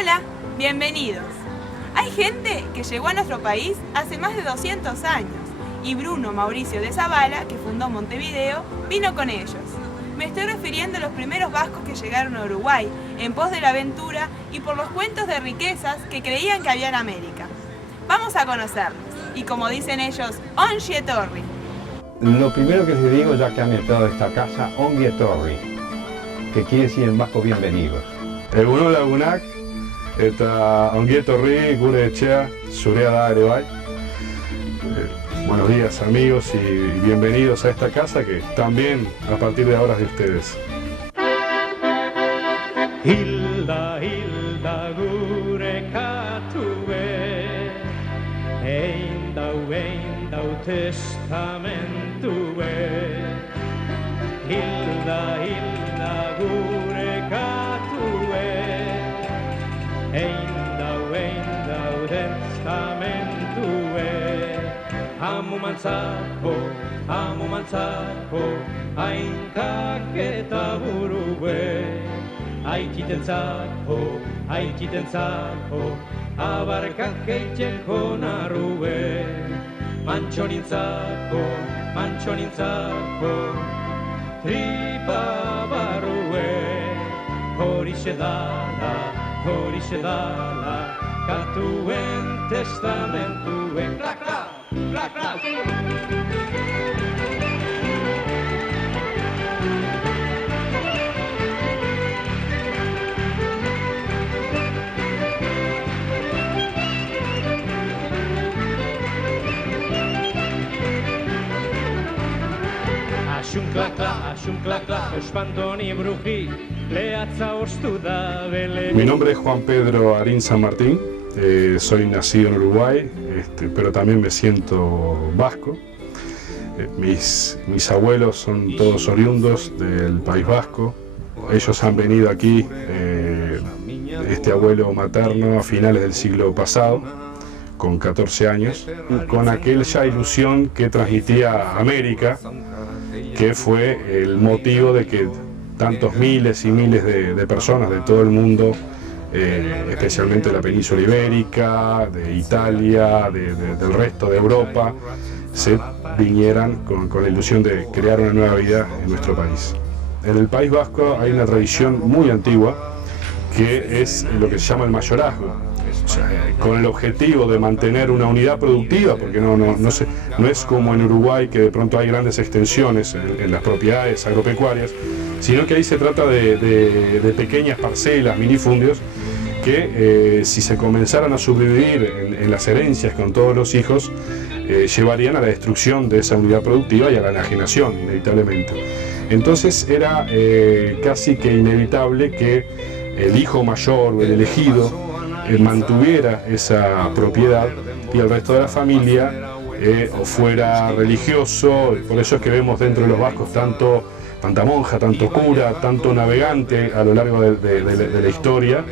Hola, bienvenidos. Hay gente que llegó a nuestro país hace más de 200 años y Bruno Mauricio de Zavala, que fundó Montevideo, vino con ellos. Me estoy refiriendo a los primeros vascos que llegaron a Uruguay en pos de la aventura y por los cuentos de riquezas que creían que había en América. Vamos a conocerlos y, como dicen ellos, ongi etorri. Lo primero que les digo, ya que han entrado a esta casa, ongi etorri, que quiere decir en vasco bienvenidos. Egunon lagunak eta ongi etorri gure etxea zurea da ere bai. Buenos días amigos y bienvenidos a esta casa que también a partir de ahora es de ustedes. Hilda, Hilda gure katue, ein dau testamentue. Hilda, Hilda gure katue, ein dau testamentue. Amu mantzako, ainkak eta burue. Aikitentzako, abarkak eitzeko narrue. Mantxonintzako, tripa barrue. Horixe dala, katuen testamentue. Klak, klak! Klak, klak! Mi nombre es Juan Pedro Arín San Martín, soy nacido en Uruguay, pero también me siento vasco. Mis abuelos son todos oriundos del País Vasco. Ellos han venido aquí, este abuelo materno, a finales del siglo pasado, con 14 años, con aquella ilusión que transmitía América, que fue el motivo de que tantos miles y miles de personas de todo el mundo, especialmente de la península ibérica, de Italia, del resto de Europa, se vinieran con la ilusión de crear una nueva vida en nuestro país. En el País Vasco hay una tradición muy antigua que es lo que se llama el mayorazgo. O sea, con el objetivo de mantener una unidad productiva, porque no es como en Uruguay que de pronto hay grandes extensiones en las propiedades agropecuarias, sino que ahí se trata de pequeñas parcelas, minifundios, que si se comenzaran a subdividir en las herencias con todos los hijos, llevarían a la destrucción de esa unidad productiva y a la enajenación, inevitablemente. Entonces era casi que inevitable que el hijo mayor o el elegido mantuviera esa propiedad y el resto de la familia o fuera religioso. Por eso es que vemos dentro de los vascos tanta monja, tanto cura, tanto navegante a lo largo de la historia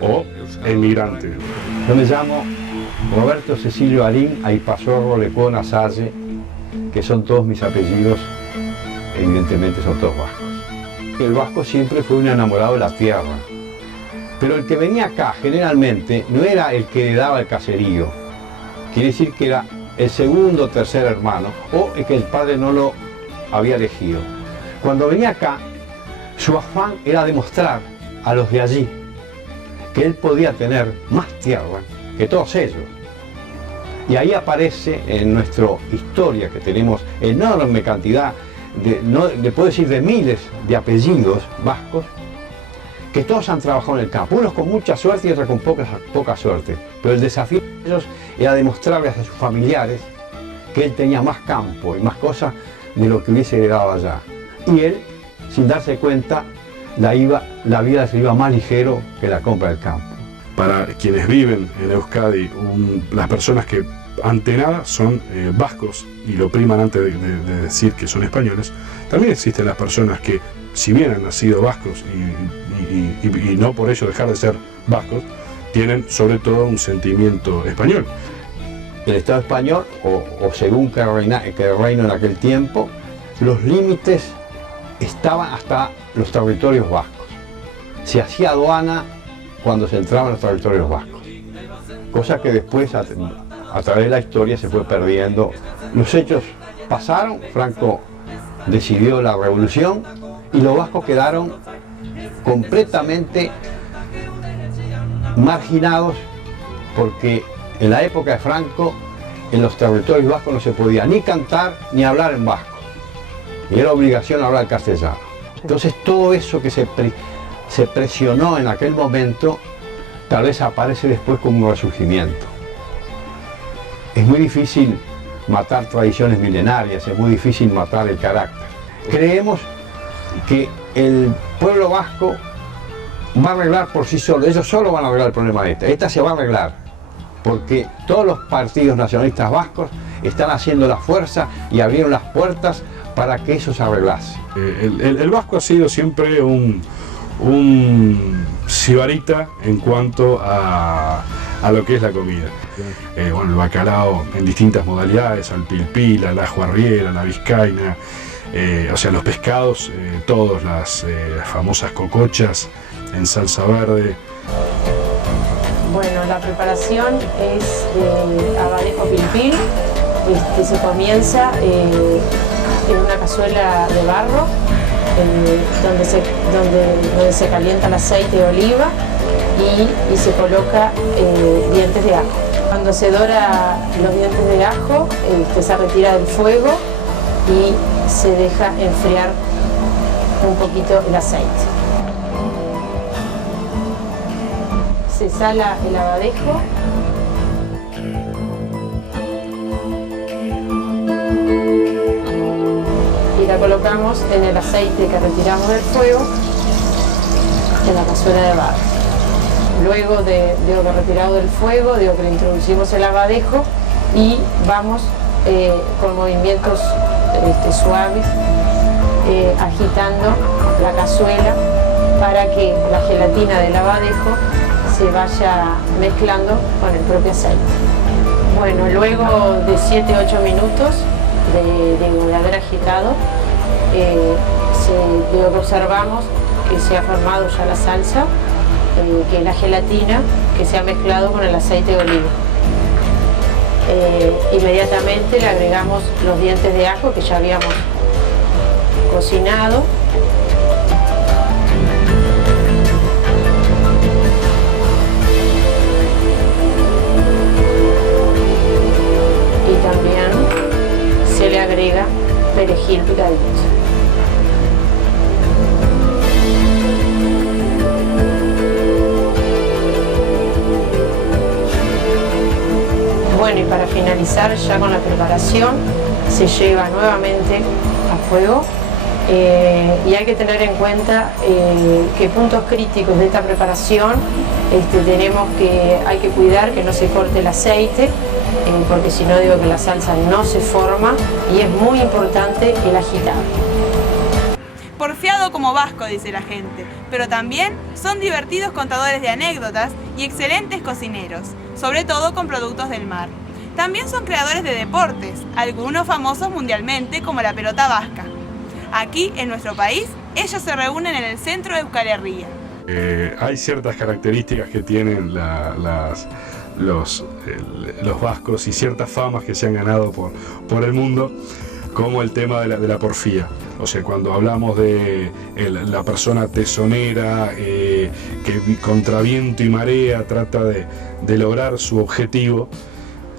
o emigrante. Yo me llamo Roberto Cecilio Arín Aipazorro Lecuona Salle, que son todos mis apellidos, evidentemente son todos vascos. El vasco siempre fue un enamorado de la tierra. Pero el que venía acá generalmente no era el que le daba el caserío, quiere decir que era el segundo o tercer hermano, o el que el padre no lo había elegido. Cuando venía acá, su afán era demostrar a los de allí que él podía tener más tierra que todos ellos. Y ahí aparece en nuestra historia, que tenemos enorme cantidad, le puedo decir de miles de apellidos vascos, que todos han trabajado en el campo, unos con mucha suerte y otros con poca suerte. Pero el desafío de ellos era demostrarles a sus familiares que él tenía más campo y más cosas de lo que hubiese heredado allá. Y él, sin darse cuenta, la vida se iba más ligero que la compra del campo. Para quienes viven en Euskadi, las personas que ante nada son vascos y lo priman antes de decir que son españoles, también existen las personas que, si bien han nacido vascos y no por ello dejar de ser vascos, tienen sobre todo un sentimiento español. El Estado español, o según que reino en aquel tiempo, los límites estaban hasta los territorios vascos. Se hacía aduana cuando se entraban los territorios vascos. Cosa que después, a través de la historia, se fue perdiendo. Los hechos pasaron, Franco decidió la revolución y los vascos quedaron completamente marginados, porque en la época de Franco en los territorios vascos no se podía ni cantar ni hablar en vasco, y era obligación hablar castellano. Entonces todo eso que se presionó en aquel momento tal vez aparece después como un resurgimiento. Es muy difícil matar tradiciones milenarias, es muy difícil matar el carácter. Creemos que el pueblo vasco va a arreglar por sí solo, ellos solo van a arreglar el problema de esta se va a arreglar, porque todos los partidos nacionalistas vascos están haciendo la fuerza y abrieron las puertas para que eso se arreglase. El vasco ha sido siempre un sibarita en cuanto a lo que es la comida. Bueno, el bacalao en distintas modalidades, al pilpil, al ajo arriera, a la vizcaína, o sea, los pescados, todas las famosas cocochas en salsa verde. Bueno, la preparación es de abadejo pilpil, se comienza en una cazuela de barro, donde se calienta el aceite de oliva y se coloca dientes de ajo. Cuando se dora los dientes de ajo, se retira del fuego y se deja enfriar un poquito el aceite. Se sala el abadejo. Y la colocamos en el aceite que retiramos del fuego en la cazuela de barro. Luego de lo retirado del fuego, que le introducimos el abadejo y vamos con movimientos suaves agitando la cazuela para que la gelatina del abadejo se vaya mezclando con el propio aceite. Bueno, luego de 7-8 minutos de haber agitado, lo que observamos que se ha formado ya la salsa, que es la gelatina que se ha mezclado con el aceite de oliva. Inmediatamente le agregamos los dientes de ajo que ya habíamos cocinado. Y también se le agrega perejil picadito. Bueno, y para finalizar ya con la preparación, se lleva nuevamente a fuego y hay que tener en cuenta que puntos críticos de esta preparación hay que cuidar que no se corte el aceite, porque si no digo que la salsa no se forma, y es muy importante el agitar. Porfiado como vasco, dice la gente, pero también son divertidos contadores de anécdotas y excelentes cocineros, sobre todo con productos del mar. También son creadores de deportes, algunos famosos mundialmente como la pelota vasca. Aquí, en nuestro país, ellos se reúnen en el centro de Euskal Herria. Hay ciertas características que tienen los vascos y ciertas famas que se han ganado por el mundo, como el tema de la porfía. O sea, cuando hablamos de la persona tesonera que contra viento y marea trata de lograr su objetivo,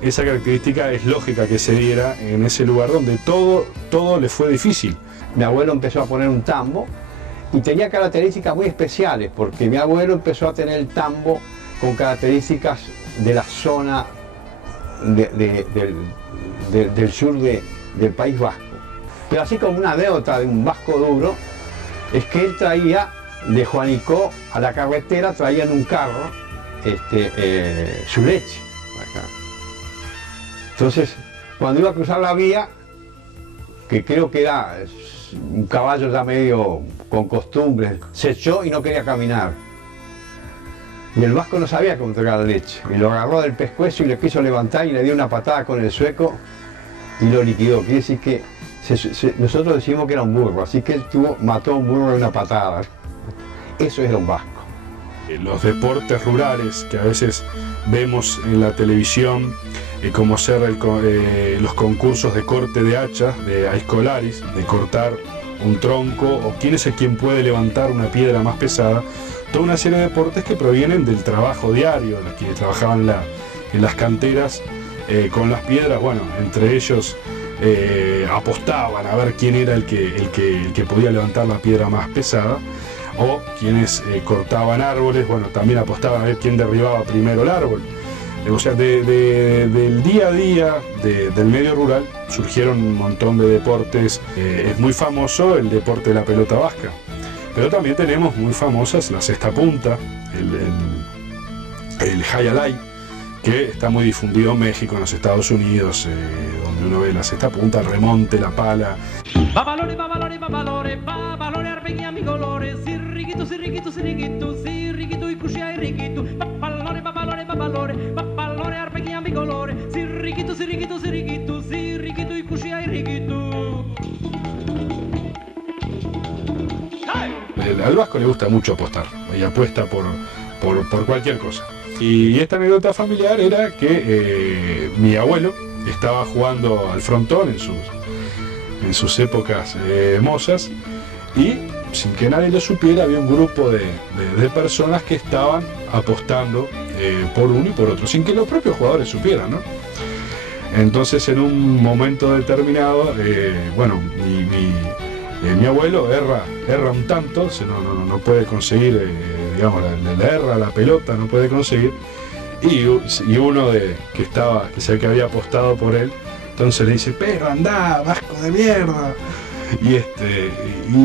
esa característica es lógica que se diera en ese lugar donde todo le fue difícil. Mi abuelo empezó a poner un tambo y tenía características muy especiales, porque mi abuelo empezó a tener el tambo con características de la zona del sur del País Vasco. Pero así como una anécdota de un vasco duro, es que él traía de Juanicó a la carretera, traía en un carro su leche. Acá. Entonces, cuando iba a cruzar la vía, que creo que era un caballo ya medio con costumbres, se echó y no quería caminar. Y el vasco no sabía cómo entregar la leche. Y lo agarró del pescuezo y le quiso levantar y le dio una patada con el sueco y lo liquidó. Quiere decir que nosotros decimos que era un burro, así que él mató a un burro de una patada. Eso era un vasco. los deportes rurales que a veces vemos en la televisión, como ser los concursos de corte de hachas, de aiscolaris, de cortar un tronco, o quién es el quien puede levantar una piedra más pesada, toda una serie de deportes que provienen del trabajo diario, los que trabajaban en las canteras con las piedras. Bueno, entre ellos apostaban a ver quién era el que podía levantar la piedra más pesada, o quienes cortaban árboles, bueno, también apostaban a ver quién derribaba primero el árbol. O sea, del día a día del medio rural surgieron un montón de deportes. Es muy famoso el deporte de la pelota vasca, pero también tenemos muy famosas la cesta punta, el hayalay, que está muy difundido en México, en los Estados Unidos, donde uno ve la cesta punta, el remonte, la pala. Va valore, va valore, va valore, va valore arpeggiami colore, sirrigitu, sirrigitu, sirrigitu, sirrigitu, ikushia irrigitu, va valore, va valore, va valore, va valore arpeggiami colore, sirrigitu, sirrigitu, sirrigitu, sirrigitu, ikushia irrigitu. Al vasco le gusta mucho apostar, y apuesta por cualquier cosa. Y esta anécdota familiar era que mi abuelo estaba jugando al frontón en sus épocas mozas, y sin que nadie lo supiera había un grupo de personas que estaban apostando por uno y por otro, sin que los propios jugadores supieran, ¿no? Entonces, en un momento determinado, bueno, mi abuelo erra un tanto, no puede conseguir, digamos, la pelota no puede conseguir, y uno que había apostado por él, entonces le dice: pero andá, vasco de mierda. Y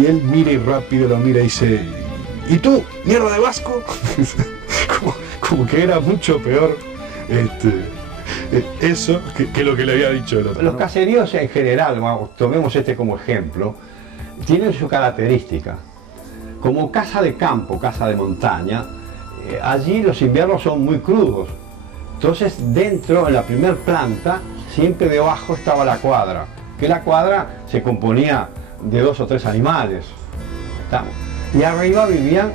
él mira, y rápido lo mira y dice: ¿y tú, mierda de vasco? como que era mucho peor eso que lo que le había dicho el otro. Los caseríos en general, tomemos como ejemplo, tienen su característica. Como casa de campo, casa de montaña, allí los inviernos son muy crudos. Entonces, dentro, en la primer planta, siempre debajo estaba la cuadra, que la cuadra se componía de 2 o 3 animales. Y arriba vivían,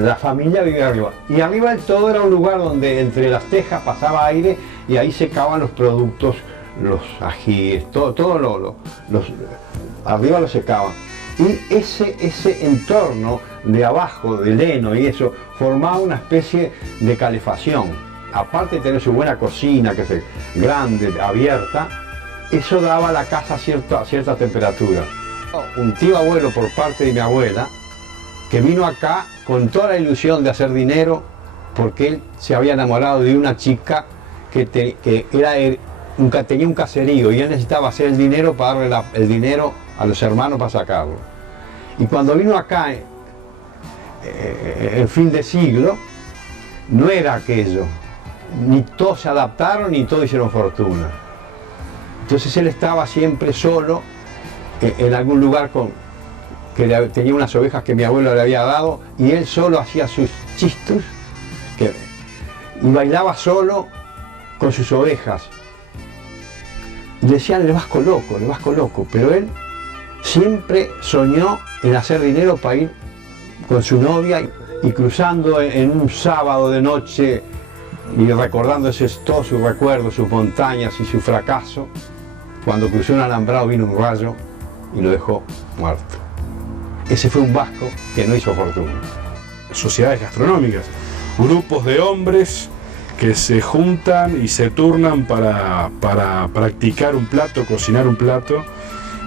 la familia vivía arriba. Y arriba del todo era un lugar donde entre las tejas pasaba aire, y ahí secaban los productos, los ajíes, arriba lo secaban. Y ese entorno de abajo, de heno y eso, formaba una especie de calefacción. Aparte de tener su buena cocina, que es grande, abierta, eso daba a la casa cierta temperatura. Un tío abuelo por parte de mi abuela, que vino acá con toda la ilusión de hacer dinero, porque él se había enamorado de una chica que tenía un caserío, y él necesitaba hacer el dinero para darle el dinero a los hermanos para sacarlo. Y cuando vino acá, el fin de siglo, no era aquello. Ni todos se adaptaron, ni todos hicieron fortuna. Entonces él estaba siempre solo, en algún lugar que tenía unas ovejas que mi abuelo le había dado, y él solo hacía sus chistos y bailaba solo con sus ovejas. Y le decían el vasco loco, pero él siempre soñó en hacer dinero para ir con su novia, y cruzando en un sábado de noche y recordándose todos sus recuerdos, sus montañas y su fracaso, cuando cruzó un alambrado vino un rayo y lo dejó muerto. Ese fue un vasco que no hizo fortuna. Sociedades gastronómicas, grupos de hombres que se juntan y se turnan para practicar un plato, cocinar un plato,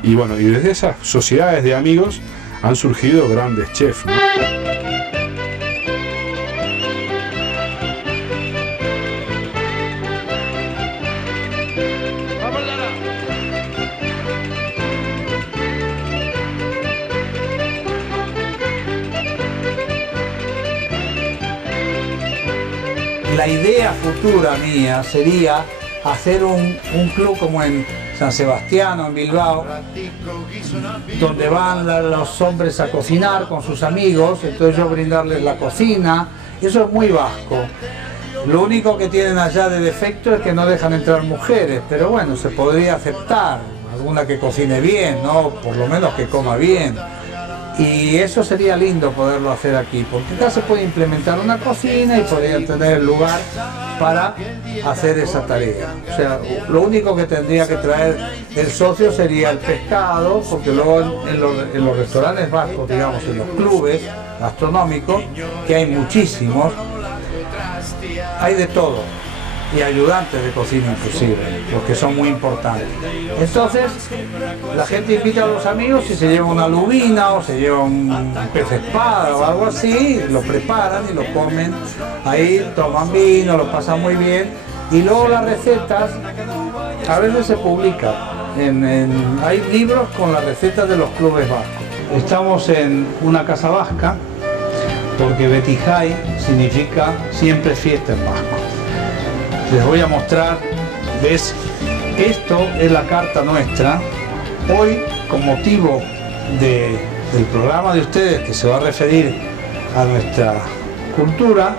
y bueno, y desde esas sociedades de amigos han surgido grandes chefs, ¿no? La idea futura mía sería hacer un club como en San Sebastián o en Bilbao, donde van los hombres a cocinar con sus amigos, entonces yo brindarles la cocina. Eso es muy vasco. Lo único que tienen allá de defecto es que no dejan entrar mujeres, pero bueno, se podría aceptar alguna que cocine bien, ¿no? Por lo menos que coma bien. Y eso sería lindo poderlo hacer aquí, porque acá se puede implementar una cocina y podrían tener el lugar para hacer esa tarea. O sea, lo único que tendría que traer el socio sería el pescado, porque luego en los restaurantes vascos, digamos, en los clubes gastronómicos, que hay muchísimos, hay de todo. Y ayudantes de cocina inclusive, porque son muy importantes. Entonces, la gente invita a los amigos y se lleva una lubina o se lleva un pez espada o algo así, lo preparan y lo comen, ahí toman vino, lo pasan muy bien, y luego las recetas a veces se publican, hay libros con las recetas de los clubes vascos. Estamos en una casa vasca, porque Betijay significa siempre fiesta en vasco. Les voy a mostrar, ¿ves? Esto es la carta nuestra. Hoy, con motivo del programa de ustedes que se va a referir a nuestra cultura,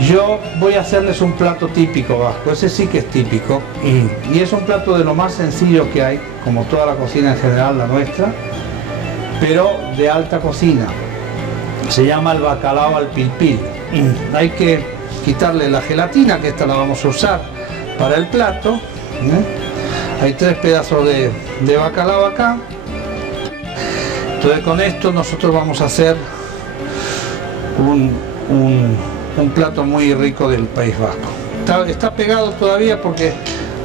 yo voy a hacerles un plato típico vasco. Ese sí que es típico y es un plato de lo más sencillo que hay, como toda la cocina en general, la nuestra, pero de alta cocina. Se llama el bacalao al pilpil. Hay que quitarle la gelatina, que esta la vamos a usar para el plato. Hay 3 pedazos de bacalao acá. Entonces con esto nosotros vamos a hacer un plato muy rico del País Vasco. Está pegado todavía porque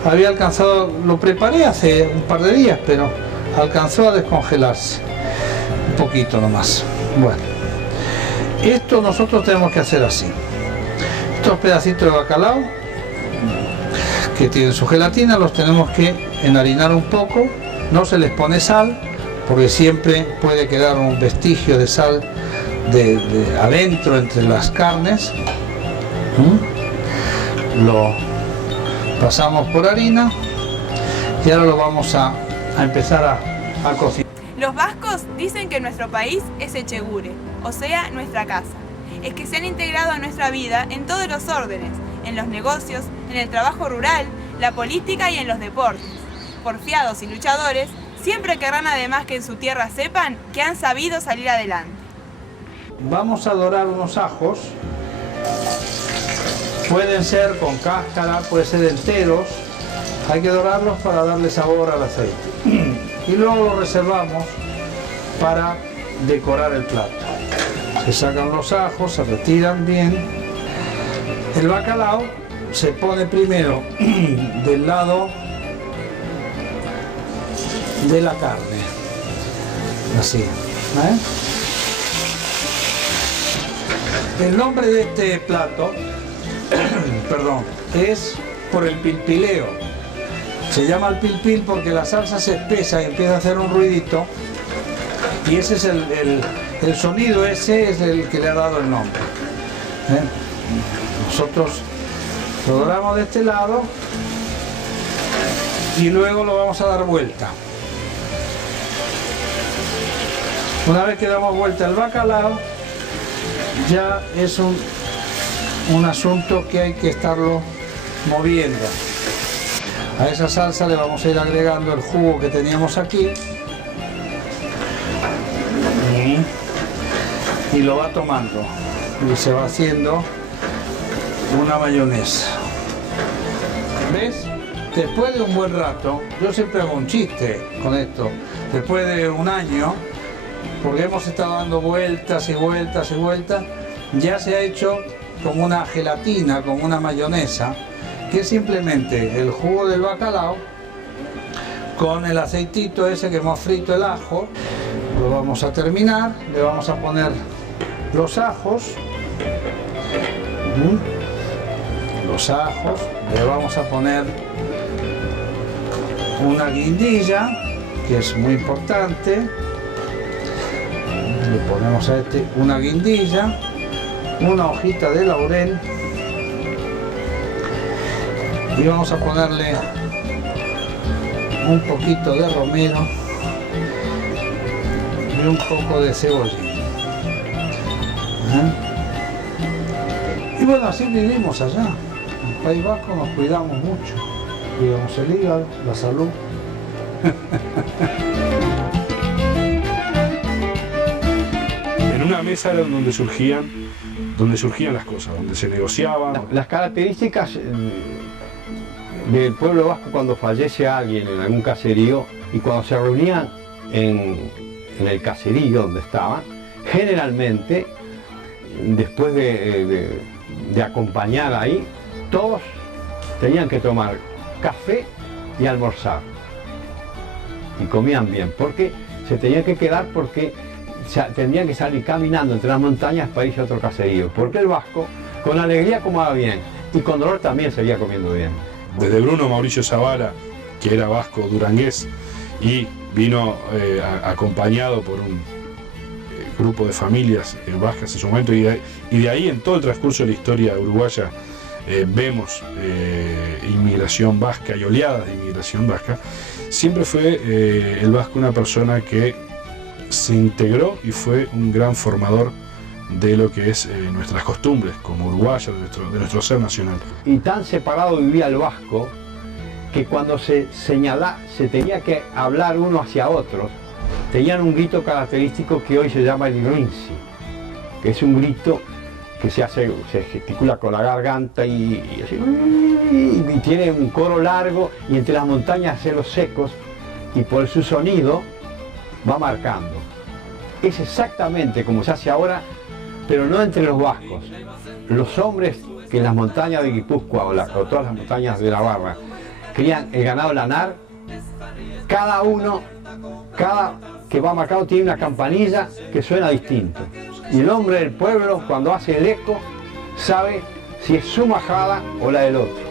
había alcanzado, lo preparé hace un par de días, pero alcanzó a descongelarse un poquito nomás. Bueno, esto nosotros tenemos que hacer así. Estos pedacitos de bacalao que tienen su gelatina los tenemos que enharinar un poco, no se les pone sal porque siempre puede quedar un vestigio de sal de adentro entre las carnes. Lo pasamos por harina y ahora lo vamos a empezar a cocinar. Los vascos dicen que nuestro país es Echegure, o sea, nuestra casa. Es que se han integrado a nuestra vida en todos los órdenes, en los negocios, en el trabajo rural, la política y en los deportes. Porfiados y luchadores siempre querrán además que en su tierra sepan que han sabido salir adelante. Vamos a dorar unos ajos, pueden ser con cáscara, pueden ser enteros, hay que dorarlos para darle sabor al aceite. Y luego los reservamos para decorar el plato. Se sacan los ajos, se retiran bien. El bacalao se pone primero del lado de la carne, así. El nombre de este plato, perdón, es por el pilpileo. Se llama el pilpil porque la salsa se espesa y empieza a hacer un ruidito, y ese es el sonido, ese es el que le ha dado el nombre. Nosotros lo doramos de este lado y luego lo vamos a dar vuelta. Una vez que damos vuelta el bacalao, ya es un asunto que hay que estarlo moviendo. A esa salsa le vamos a ir agregando el jugo que teníamos aquí y lo va tomando y se va haciendo una mayonesa. ¿Ves? Después de un buen rato, yo siempre hago un chiste con esto, después de un año, porque hemos estado dando vueltas y vueltas y vueltas, ya se ha hecho como una gelatina, como una mayonesa, que es simplemente el jugo del bacalao con el aceitito ese que hemos frito, el ajo. Lo vamos a terminar, le vamos a poner los ajos, le vamos a poner una guindilla, que es muy importante, le ponemos a este una guindilla, una hojita de laurel y vamos a ponerle un poquito de romero y un poco de cebollín. Y bueno, así vivimos allá. En el País Vasco nos cuidamos mucho, cuidamos el hígado, la salud. una mesa era donde surgían las cosas, donde se negociaban. Las características del pueblo vasco cuando fallece alguien en algún caserío y cuando se reunían en el caserío donde estaban, generalmente, después de acompañar ahí, todos tenían que tomar café y almorzar. Y comían bien, porque se tenían que quedar porque tendrían que salir caminando entre las montañas para irse a otro caserío. Porque el vasco, con alegría comía bien y con dolor también seguía comiendo bien. Desde Bruno Mauricio Zavala, que era vasco durangués y vino acompañado por un grupo de familias vascas en su momento, y de ahí en todo el transcurso de la historia uruguaya vemos inmigración vasca y oleadas de inmigración vasca. Siempre fue el vasco una persona que se integró y fue un gran formador de lo que es nuestras costumbres como uruguayos, de nuestro ser nacional. Y tan separado vivía el vasco que cuando se tenía que hablar uno hacia otro, tenían un grito característico que hoy se llama el rinzi, que es un grito que se gesticula con la garganta y tiene un coro largo, y entre las montañas cielos secos, y por su sonido va marcando. Es exactamente como se hace ahora, pero no entre los vascos. Los hombres que en las montañas de Guipúzcoa o todas las montañas de Navarra crían el ganado lanar, cada que va marcado tiene una campanilla que suena distinto. Y el hombre del pueblo, cuando hace el eco, sabe si es su majada o la del otro.